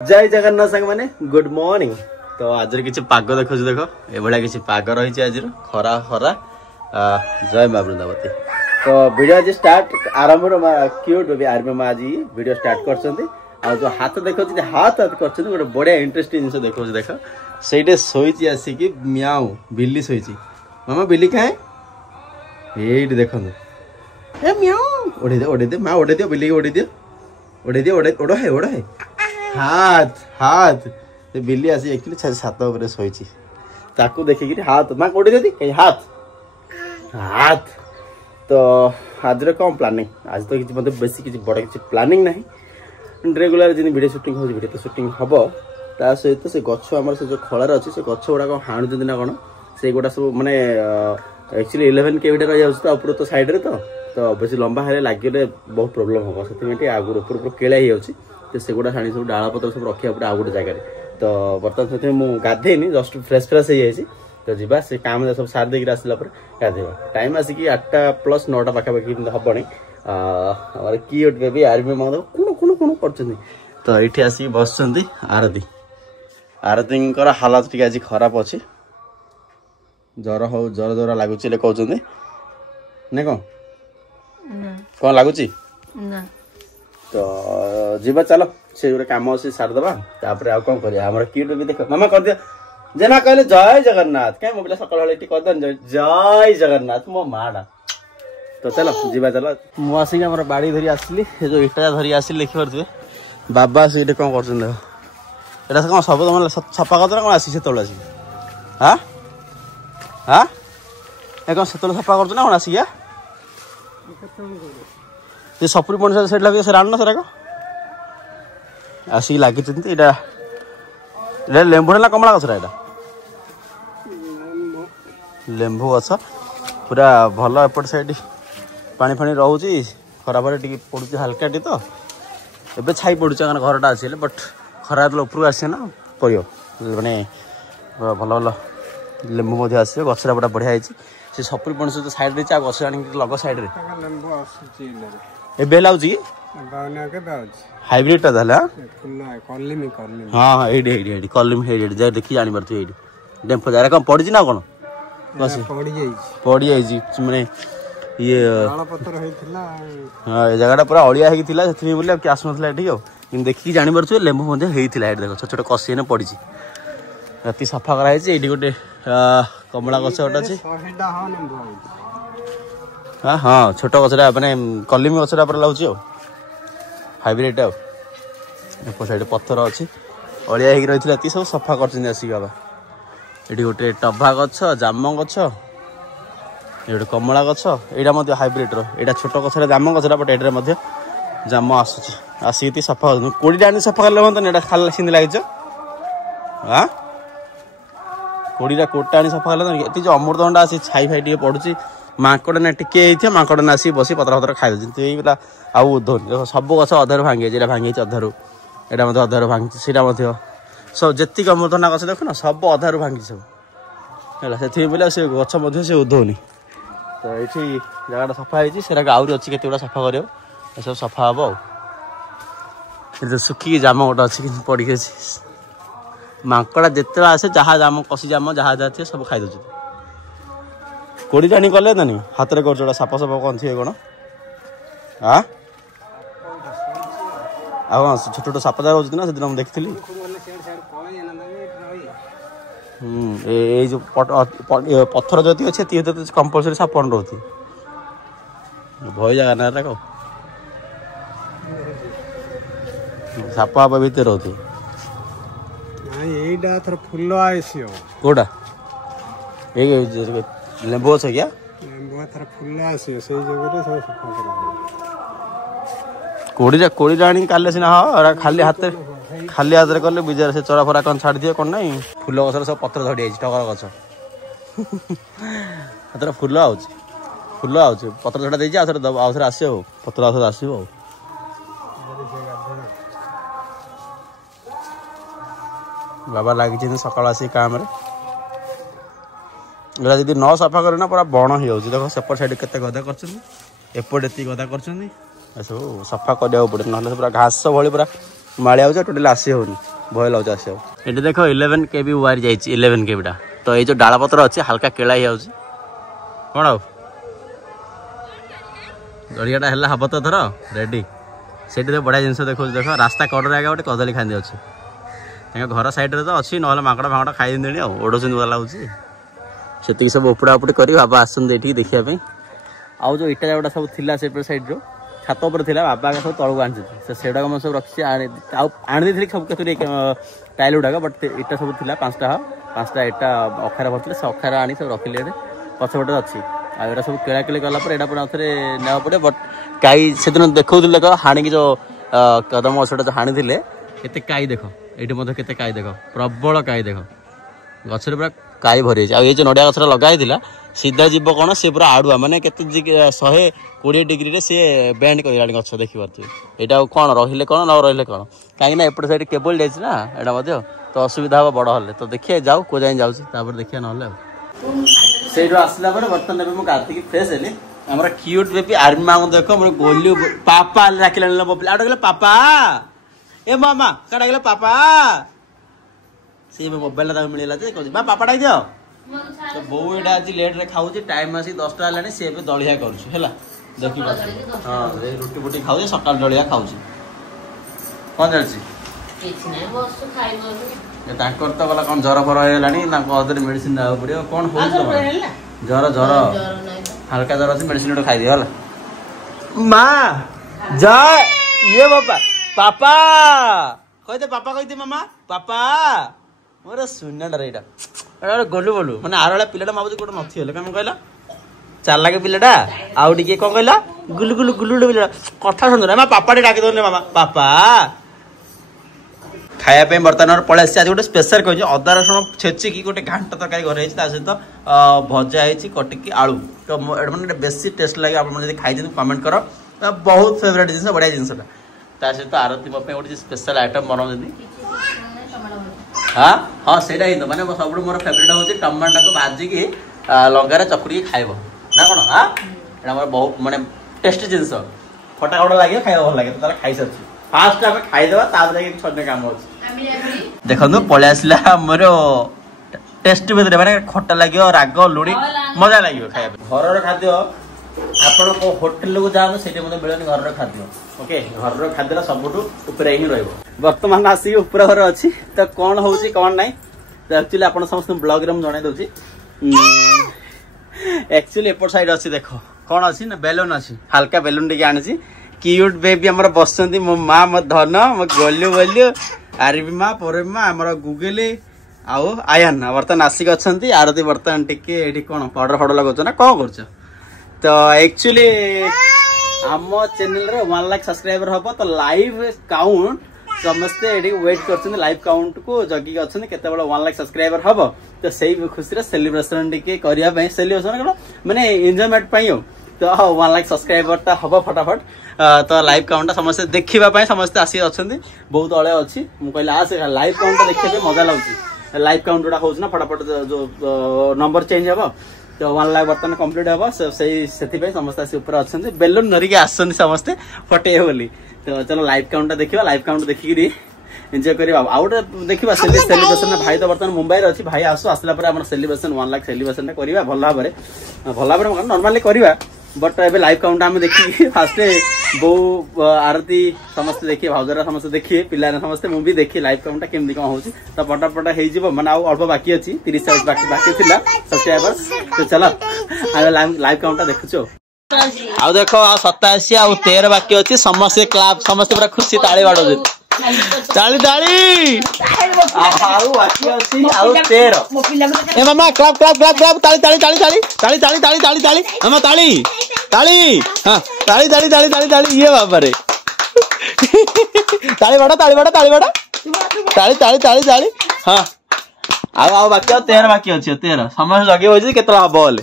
जय जगन्नाथ सांग माने गुड मॉर्निंग। तो आज किसी पाग देखो देख ये किसी पाग रही आज खरा खरा जय माँ वृंदावती। तो वीडियो आज स्टार्ट आरंभ क्यूट बेबी आर्मी माँ आज वीडियो स्टार्ट कर जो हाथ देखो हाथ हाथ कर गोटे बढ़िया इंटरेस्टिंग जिन देखो देख से शोची आसिक म्याऊ बिल्ली शोची मामा बिल्ली कहाँ ये देखो म्याऊ ओढ़े दे माँ ओढ़े दियो बिल्ली ओढ़े दियो ओढ़ है ओढ़ है हाथ हाथ बिल्ली आसी एक्चुअली छात उपर शोची ताकू देखिक हाथ माँ कोड़ी देती हाथ हाथ। तो आज कौन प्लानिंग आज तो किसी बेसी किसी बड़ किसी प्लानिंग ना रेगुलर जिन वीडियो शूटिंग हो वीडियो तो शूटिंग हम ता सहित से गछ आम से जो खलार अच्छी से गछ गुड़ाक हाणुंट ना कौन से गुड़ा सब माने एक्चुअली 11 केवी रही जाऊँ तो ऊपर तो साइड रे तो बेसी लंबा हेल्ले लगे बहुत प्रोब्लेम हम से आगुरी ऊपर केला ही जाऊँगी तो सेगुड़ा छाणी सब डाला पत्र सब रखा पड़े आउ गोटे जगह तो बर्तमान से मुझे गाधेनी जस्ट फ्रेश फ्रेश हो जाए तो जीवा से काम सब सार देकर आसला गाधेवा टाइम आसिक 8 + 9 पाखापाखि हेनी और कि बेबी आर्मी माँ कौन कौन कौन कर तो ये आसिक बस आरती आरती हालत टी आज खराब अच्छे ज्वर हो ज्वर ज्वर लगुच कहते ना कौन लगुच तो जीवा चलो से गोटे कम अच्छे सारदे तापर आउ कौन कर क्यूट भी देख मामा कर दिया जेना कहले जय जगन्नाथ क्या मोबाइल सकाल वाले कर जय जगन्नाथ मो माड़ा। तो चलो जीवा चलो मुझे आसिक बाड़ी धरी आसली जो इटा धरी आसली देखी पारे बाबा से कौन कर कौन सब तुम सफा कर कौन आसी से आसिक हाँ हाँ कौन से सफा कर कौन आसिक सपुरी मनुष्य से लगे से राण सर आसिक लगी लेंबू ना कमला गछ लेंबू गछ पूरा भल एपट साइड पानी फानी रोचे खरा फर टी पड़ू हल्का टी तो ए छाई पड़ू घरटा अच्छे बट खरा उपरको आसे ना पड़ो मैंने भल भल लेंबू आस गछरा पूरा बढ़िया से सपुरी पणस जो सैड रही गछ आनी लग सैड ए लागी हाइब्रिड टा हाँ हाँ ये कलिम है देखी जानी पार्थ ये डेम्फो जगह कौन पड़ी ना कौन पड़ी जाइए मैंने ये हाँ जगह पूरा अड़िया होती बोले कि आसुना ये देखिए जानी पार्थ लेंबू होता देख छोट छोट कसी ने पड़ी राति सफा कराई ये गोटे कमला गछ गोटे अच्छे हाँ हाँ छोट गछरा मैंने कलिमी गछरा पर लाଗୁଛି हाइब्रिड साइड पत्थर अच्छी अड़िया हो रही थी सब सफा कर आसिक बाबा ये गोटे टभा गछ जाम गछ ये गोटे कमला गछ यहाँ हाइब्रिड यहाँ छोट गछरा जाम गछरा बट ये जाम आसूँ आसिक सफा कर कोड़ी आनी सफा कले हाँ खाला सीधे लगे हाँ कोड़ा कोटा आनी सफा कले ये जो अमृतभंडा आसी छाई फाई टे पड़ुची माकड़ ना टिके माकड़ ना आसी बस पतर पतर खाई दे ये आउ उधौनी सब गछ अधारू भांगी भांगी अधारू यहाँ अधारू भांगी सब जी अमृतभंडा गछ देख ना सब अधारू भांगी सब है से बोले से गछ से उधौनी तो ये जगह सफा है आहरी अच्छी केत सफा कर सब सफा हम आ सुखिक जाम गोटे अच्छी पड़ी माकड़ा जिते आसे जहाँ जाम कसी जाम जहाँ जहाँ थे सब खाई दे कोड़ी जानी कले ना हाथ में कर साप साप कौन थी कौन हाँ हाँ छोट छोट साप जगह रोचे ना से दिन मुझे देखी ये जो पत्थर जो अच्छे कंपलसरी साप रोती भय जगह ना कौ साप आप भीतर रोती फुल कोटा लेंबू अच्छे क्या कोड़ी आनी काले सीना हाँ खाली हाथ कले बिजार से चरा फरा कौन छाड़ दिए कौन ना फुल गछ सब पत्र झड़ी जाइए टगर गछ हाथ फुल आउे पत्र झड़ा देती आउ थे आस पत्र आउ आसो बाबा लगी सकाल आसिक काम जब न सफा करे ना पूरा बण हो देख सेपट साइड के गदा करपट ये गदा कर सब सफा करा पड़े ना पूरा घास भली पूरा माड़ी आउछ टोटल आसी होनी भय लाउछ आसी एठी देखो 11 केबी वायर जाइछि 11 केबीटा तो ये जो डाला पत्र अच्छी हल्का केला ही आउछ कोन आउ गड़ियाटा हला हब तो थर रेडी सेठी तो बढ़िया जिनस देखो देख रास्ता कड़े आगे गोटे कदली खांदी अच्छी घर साइड तो अच्छी ना माकड़ा फाकड़ा खाई देनी ओडोसन वाला होती सब उपड़ा उपड़ी कर बाबा आसन देखा आउ जो इटा जोटा सब थिला से साइड रो छात पर थिला बाबा सब तलू आनी से सब रखी आनी सब केतुरी टाइल गुड़ाक बट इटा सब थिला पांचटा इटा अखार भरते से अखार आनी सब रखिले पछपटे अच्छी आटा सब केला केली गलापर यहाँ पुणी आउे ना पड़े बट काई से दिन देखा हाणिकी जो कदम गछटा जो हाणी थे केते काई देख ये केते काई देख प्रबल काई देख गचर पूरा काई भरी ये जो नड़िया गछटा लगा सीधा जीव कौन सी पूरा आड़ुआ माने केते 120 डिग्री सी बैंड कर गछ देखिपे यहाँ कौन रही कौन न रही कौन कहीं एपट साइड केबल जाइए यहाँ तो असुविधा हम बड़ हेल्ले तो देखिए जाऊ को जाए जाऊँ देखिए ना से आसला बर्तमान मुझे गाधिकी फ्रेश हेली आम क्यूट बेबी आर्मी माँ देख मोर गोलू पापा डाकिला बबली आगे पापा ए मामा क्या डाकिला पापा सी मोबाइल मिलला माँ पापा डाक दियो तो बो यहाँ आज लेट रे खाऊ टाइम आसी 10टा है सी दलिया कर देखी हाँ रुटी फुटी खाऊ सकाल दलिया खाऊ कौन चलती तो गला कौन जर फर होगा मेडिसिन देवा पड़ो कौन हो जर जर हल्का जर अच्छे मेडिसिन गोटे खाई दिया माँ जा ये बापा पापा कहते पापा कहते मामा पापा मोर शून्य डर यहाँ गोलू बोलू मैंने आर पिलाटा भाव गोटे नथी कम कहला चार लागे पिलाटा आउ टे कौन कहला गुलु गुलु गुलु पिला कथा सुन मामा पापा डाक दौने मामा पापा खाया बर्तमान पलि आज गोटे स्पेशल कही अदा रसुण छेचिकी गोटे घांट तरकारी घर सहित भजा है कटिकी आलू तो मैंने बेस टेस्ट लगे आप खाई कमेंट कर बहुत फेवरेट जिन बढ़िया जिनसा सहित आरती मोप गोटे स्पेशल आइटम बनाऊँ हाँ हाँ से मैंने सब मोर फेवरेट हूँ टमाटो को भाजिकी लंकार चकुड़ी खाइब ना कौन हाँ यहाँ मोर बहुत मानने टेस्टी जिनस खटा खटा लगे खाइबा भल लगे तो खाई सारी फास्ट आम खाईदेवा छड़ने काम अच्छे देखो पलि आसला मोर टेस्ट भितर मैंने खटा लगे राग लुणी मजा लगे खाया घर खाद्य आपण होटेल को जाओ से मिलनी घर खाद्य ओके घर खाद्य सबुठ ऊपर ही बर्तमान आसिक ऊपर घर अच्छी तो कौन हो कौन ना तो एक्चुअली आप समस्त ब्लॉग रे जन दूसरी एक्चुअली एपट साइड अच्छी देख कौन अच्छी ना बेलून अच्छी हल्का बेलून टे आनी क्यूट बेबी आमर बस मो माँ मो धन मो गोलू बोलू आरबी माँ परबी माँ आमर गुगली आउ आयन बर्तमान आसिक अच्छा आरती बर्तमान टे कौन पाउडर फाउडर लगा ना कौन कर तो एक्चुअली आम चैनल रे 1 लाख सब्सक्राइबर हम तो लाइव काउंट समस्ते वेट कर लाइव काउंट को जगिक अच्छा केत 1 लाख सब्सक्राइबर हम तो से खुशी सेलिब्रेशन टी सेलिब्रेशन कौन मैंने एंजॉयमेंट तो 1 लाख सब्सक्राइबर हम फटाफट तो लाइव काउंट समस्त देखा समस्ते आसी अच्छा बहुत अड़े अच्छी मुझे आस लाइव काउंट देखा मजा लगे लाइव काउंट जोड़ा हो फटाफट जो नंबर चेंज हम तो 1 लाख बर्तमान कंप्लीट हम से समस्त आसी ऊपर अच्छा बेलून धरिकी आसते समस्ते फटे बोली तो चलो लाइव काउंट देखा लाइव काउंट देखिकी एंजॉय करिया आउ गोटे देखा सेलिब्रेशन भाई तो बर्तमान मुंबई अच्छी भाई आसला सेलिब्रेशन 1 लाख सेलिब्रेशन करवा भल भाव नॉर्मली करवा बट ए लाइव काउंट आम देखिए फास्ट बो आरती समस्त देखिए भाउजरा समस्त देखिए पिला समस्ते मुझे देखिए लाइव काउंट केमती कौन हो तो पटापटा हो मैंने अल्प बाकी अच्छी 30 बाकी थिला सब्सक्राइबर तो चलो लाइव काउंट देखु आ देखो 87 आ 13 बाकी अच्छी समस्त क्लाब समस्त पूरा खुशी ताली बाड़ो ताली ताली आउ बाकी अच्छी आउ 13 ए मामा क्लाब क्लाब क्लाब क्लाब ताली ताली ताली ताली ताली ताली ताली ताली ताली मामा ताली ताली हाँ ताली ताली ताली ताली ताली ये बाबा रे ताली बड़ा ताली बड़ा ताली बड़ा ताली ताली ताली ताली हाँ आउ बाकी 13 बाकी अच्छी 13 समस्त जगे हो केतला हम बोले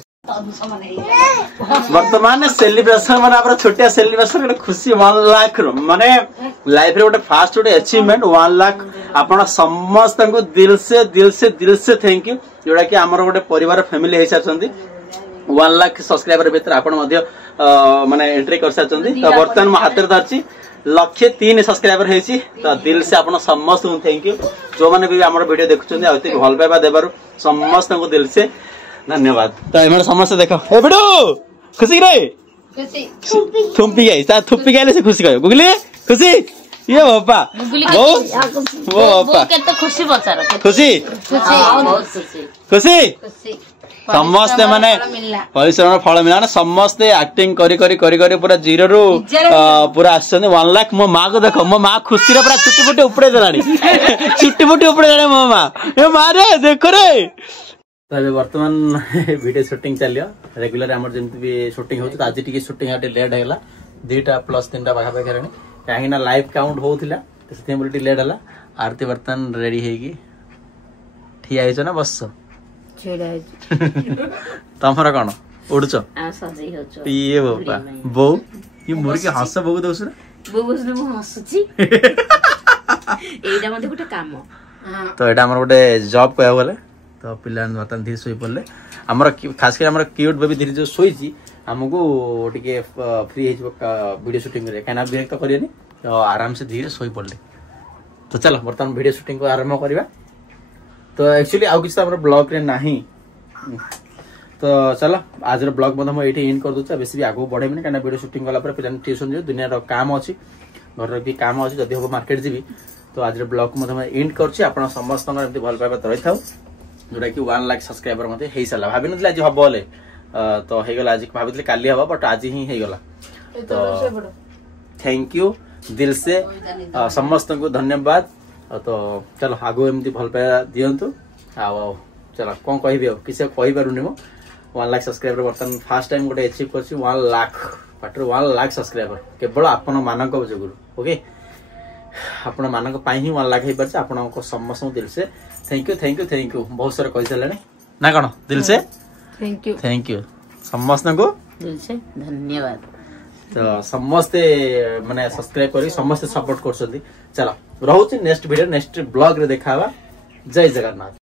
वर्तमान सेलिब्रेशन माने छोटिया सेलिब्रेशन गोटे खुशी 1 लाख माने लाइफ रे गोटे फास्ट गोटे अचीवमेंट 1 लाख आपण समस्त को दिल से थैंक यू जोड़ा कि आमर गोटे परिवार फैमिली हो सारी 1 लाख सब्सक्राइबर भीतर आप माने एंट्री कर सारी तो बर्तमान मो हाथ धरची 103 सब्सक्राइबर होइछि तो दिल से आपण समस्त थैंक यू जो माने भी हमर वीडियो देखुछन आते भल पाइबा देबारु समस्त को दिल से धन्यवाद। तो एमर समस्त देखो ए बिडू खुशी रे खुशी थुम्पी गई ता थुप्पी गईले से खुशी कयो गुगली खुशी ये बाबा वो बाबा केते खुशी बचार खुशी खुशी समस्ते माने परिश्रम फल मिला समस्ते एक्टिंग करी करी करी करी पूरा जीरो रु पूरा आछन 1 लाख मो मां को देखो मो मां खुशी रे पूरा चुट्टी पुटी उपड़े देलानी चुट्टी पुटी उपड़े देलानी मो मां ए मारे देखो रे। तो अबे वर्तमान वीडियो शूटिंग चलियो रेगुलर हमर जेमति भी शूटिंग होत आज टिके शूटिंग आटे लेट हेला 2टा प्लस 3टा बाखा बाखा रहनी काहे ना लाइव काउंट होउथिला सेते मोर लेट हला आरती वर्तमान रेडी हेगी ठिया आइछ ना बस छेड़ा तमरा कोन उडछ आ सजई होछ ये बाबा बो ये मोर के हंस बो दोस रे बो बस मु हंसुची एटा मते गुटे काम तो एटा हमर गुटे जॉब कहया बोले तो पिलान वर्तमान धीरे सोई पड़ले हमर खास कर हमर क्यूट बेबी धीरे जो सोईची हमको टिके फ्री हेजबो वीडियो शूटिंग रे काना ब्रेक तो करियनी तो आराम से धीरे सोई पड़ले। तो चलो वर्तमान वीडियो शूटिंग को आरंभ करबा। तो एक्चुअली आउ किछ हमर ब्लॉग रे नाही तो चलो आज रो ब्लॉग हम एठी एंड कर दोचा बेसी भी आगो बढ़े में काना वीडियो शूटिंग वाला पर पिलान ट्यूशन जो दुनिया रो काम अछि घर रो भी काम अछि जदी हो मार्केट जीबी तो आज रो ब्लॉग हम एंड करछि आपण समस्त एमती भल पाइबा तो रहिथाउ जोटा कि 1 लाख सब्सक्राइबर मते हेई साला भाबी नथले आज हबो ले तो हे गेला आज भाबितले काली हबो बट आज ही हे गेला। तो थैंक यू दिल से समस्त को धन्यवाद। तो चलो आगो एमती भल पाइबा दियंतु आओ चलो कोन कहबी किसे कहि पारुनी मो 1 लाख सब्सक्राइबर वर्तमान फर्स्ट टाइम गोटे अचीव करछि 1 लाख पाटर 1 लाख सब्सक्राइबर केवल आपण मानक जोगुरु ओके आपण मानक पाई ही 1 लाख हे परछ आपण को समस्त दिल से थैंक यू बहुत सारा कहि सले ना कोन दिल से थैंक यू समस्त को दिल से धन्यवाद। तो समस्त माने सब्सक्राइब करी समस्त सपोर्ट करछथि चलो रहउछि नेक्स्ट वीडियो नेक्स्ट ब्लॉग रे देखावा। जय जगन्नाथ।